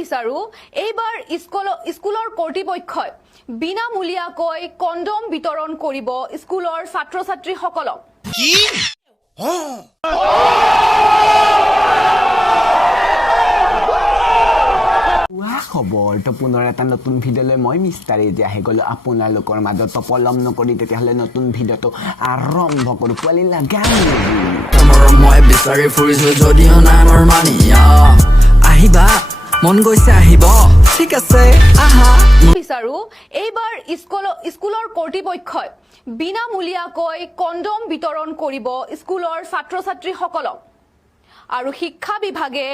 বিচাৰো এইবাৰ স্কুলৰ কৰ্তৃপক্ষই বিনামূলীয়াকৈ কণ্ডম বিতৰণ কৰিব স্কুলৰ ছাত্ৰ-ছাত্ৰীসকলক কি খবৰ তো পুনৰ এটা নতুন ভিডিঅ'লৈ মই MrAJ আহি গ'লো আপোনালোকৰ মাজত পলম নকৰি তেতিয়াহ'লে নতুন ভিডিঅ'টো আৰম্ভ কৰোঁ পোৱালি লাগা মই বিচাৰি ফুৰিছো যদিও নাই মোৰ মানি আহিবা মন গৈছে আহিব ঠিক আছে আহা বিচাৰো এইবাৰ স্কুলৰ কৰ্তৃপক্ষই বিনামূলীয়াকৈ কণ্ডম বিতৰণ কৰিব স্কুলৰ ছাত্ৰ-ছাত্ৰীসকলক আৰু শিক্ষা বিভাগে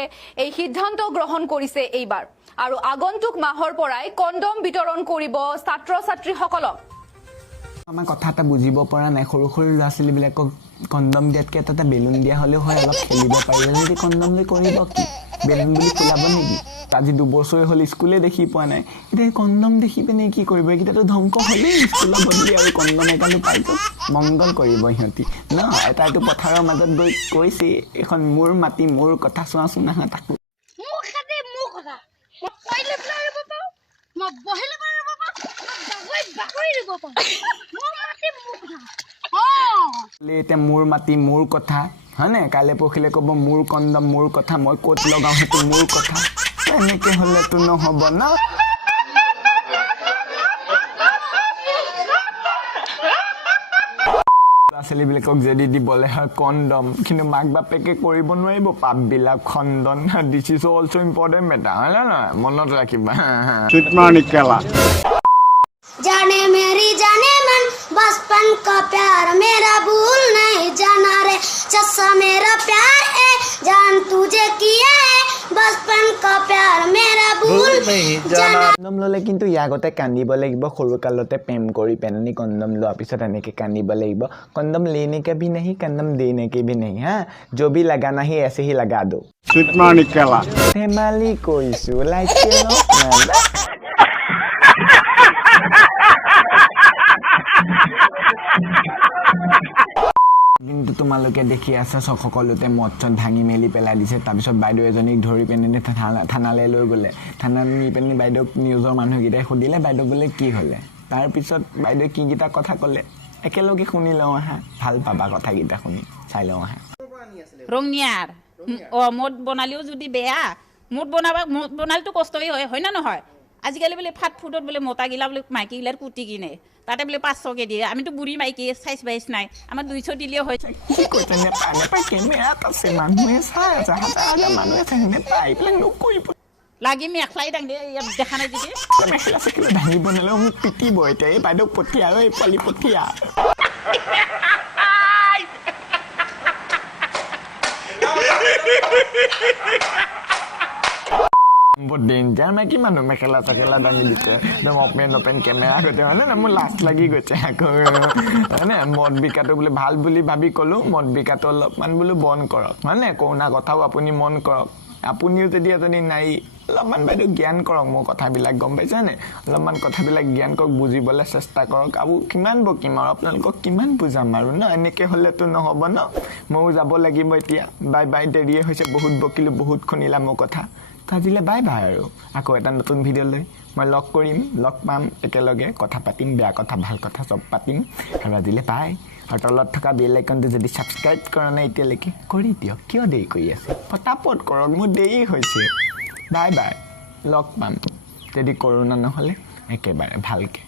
এই সিদ্ধান্ত গ্ৰহণ কৰিছে এইবাৰ আৰু আগন্তুক মাহৰ পৰাই কণ্ডম বিতৰণ কৰিব ছাত্ৰ-ছাত্ৰীসকলক আমাৰ কথা এটা বুজিব পৰা নাই সৰু সৰু ল'ৰা ছোৱালীবিলাকক কণ্ডম দিয়াতকৈ এটা বেলুন দিয়া হ'লেও হয় অলপ খেলিব পাৰিলে যদি কণ্ডম লৈ কৰিব কি বেলুন বুলি ফুলাব নেকি আজি 2 বছৰ হ'ল স্কুলে দেখি পোৱা নাই এতিয়া কণ্ডম দেখি পিনে কি কৰিব এইকেইটাতো ধ্বংস হ'লেই স্কুলৰ বদলি আৰু কণ্ডম একালি পাইতো মংগল কৰিব সিহঁতি ন এটা এইটো পথাৰৰ মাজত গৈ কৈছে এখন মোৰ মাটি মোৰ কথা চোৱাচোন নাহা তাকো এতিয়া মোৰ মাটি মোৰ কথা হয় নে কাইলৈ পৰহিলৈ ক'ব মোৰ কণ্ডম মোৰ কথা মই ক'ত লগাওঁ সেইটো মোৰ কথা এনেকৈ হ'লেতো নহ'ব ন ল'ৰা ছোৱালীবিলাকক যদি দিবলৈ হয় কণ্ডম কিন্তু মাক বাপেকে কৰিব নোৱাৰিব পাপবিলাক খণ্ডন this is also' important matter হয় নে নহয় মনত ৰাখিবা जाने मेरी जाने मन बचपन का प्यार मेरा भूल नहीं जाना रे चस्सा मेरा प्यार है जान तुझे किया है बचपन का प्यार मेरा भूल नहीं जाना কণ্ডম ল'লে কিন্তু ইয়াৰ আগতে কান্দিব লাগিব সৰু কালতে প্ৰেম কৰি পেননি কণ্ডম লোৱাৰ পিছত এনেকৈ কান্দিব লাগিব কণ্ডম लेने का भी नहीं कन्दम देने के भी नहीं हाँ जो भी लगाना ही ऐसे ही लगा दो ধেমালি কৰিছোঁ লাইক কিন্তু তোমালোকে দেখি আছা সকলোতে মদ চদ ভাঙি মেলি পেলাই দিছে তাৰপিছত বাইদেউ এজনীক ধৰি পিনে থানালৈ লৈ গ'লে থানাত নি পিনে বাইদেউক নিউজৰ মানুহকেইটাই সুধিলে বাইদেউ বোলে কি হ'লে তাৰপিছত বাইদেউ কিকেইটা কথা ক'লে একেলগে শুনি লওঁ আহা ভাল পাবা কথাকেইটা শুনি চাই লওঁ আহা ৰঙিয়াৰ মদ বনালেও যদি বেয়া মদ বনালেতো কষ্টই হয় না নহয় আজিকালি বোলে ফাট ফুটত বোলে মতাগিলা বোলে মাইকীগিলাৰ কুটি কিনে তাতে বোলে 500কে দিয়ে আমিতো বুঢ়ী মাইকী চাইজ বাইজ নাই আমাৰ 200 দিলেও হয় কি কৈছে নেপায় কেমেৰাত আছে মানুহে চাই আছে হাজাৰ মানুহে চাই নেপায় এইবিলাক নকৰিব লাগি মেখলাই দাং দেখা নাই যদি মেখেলা চেখেলা দাঙি বনালেও মোক পিটিব এতিয়া এই বাইদেউক পঠিয়া আৰু এই পোৱালি পঠিয়া বহুত ডেঞ্জাৰ মাইকী মানুহ মেখেলা চেখেলা দাঙি দিছে একদম অপেন কেমেৰা গৈছে হয়নে না মোৰ লাজ লাগি গৈছে আকৌ হয়নে মদ বিকাটো বোলে ভাল বুলি ভাবি ক'লোঁ মদ বিকাটো অলপমান বোলো বন্ধ কৰক হয়নে কৰোণা কথাও আপুনি মন কৰক আপুনিও যদি এজনী নাৰী অলপমান বাইদেউ জ্ঞান কৰক মোৰ কথাবিলাক গম পাইছেনে অলপমান কথাবিলাক জ্ঞান কৰক বুজিবলৈ চেষ্টা কৰক আৰু কিমান বকিম আৰু আপোনালোকক কিমান বুজাম আৰু ন এনেকৈ হ'লেতো নহ'ব ন ময়ো যাব লাগিব এতিয়া বাই বাই দেৰিয়ে হৈছে বহুত বকিলোঁ বহুত শুনিলা মোৰ কথা আজিলে বাই বাই আৰু আকৌ এটা নতুন ভিডিঅ' লৈ মই লগ পাম একেলগে কথা পাতিম বেয়া কথা ভাল কথা চব পাতিম আৰু আজিলে বাই আৰু তলত থকা বেল আইকনটো যদি ছাবস্ক্ৰাইব কৰা নাই এতিয়ালৈকে কৰি দিয়ক কিয় দেৰি কৰি আছে পটাপট কৰক মোৰ দেৰি হৈছে বাই বাই লগ পাম যদি কৰোণা নহ'লে একেবাৰে ভালকৈ